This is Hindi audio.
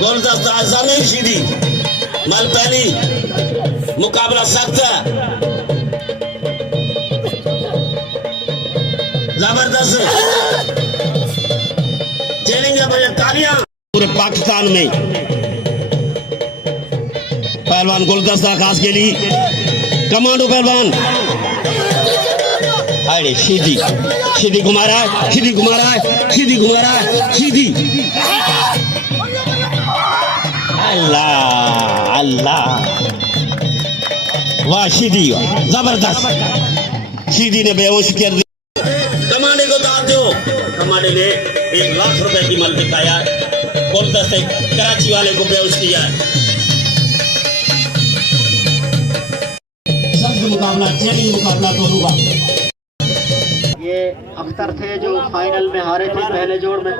गोलदस्ता जमीन शीदी मल पहली मुकाबला सख्त है, जबरदस्त चैलेंज है। तालियां पूरे पाकिस्तान में पहलवान गोलदस्ता खास के लिए कमांडो पहलवान अरे सीधी सीधी घुमा रहा है, सीधी घुमा रहा है, सीधी घुमा रहा है, सीधी। अल्लाह अल्लाह वाह सीधी जबरदस्त सीधी ने बेहोश कर दिया। कमांडे को दाद दो। कमांडे ने 1 लाख रुपए की मल दिखाया, गोलदस्ते कराची वाले को बेहोश किया। मुकाबला चैलेंज मुकाबला दोनों का। ये अख्तर थे जो फाइनल में हारे थे पहले जोड़ में।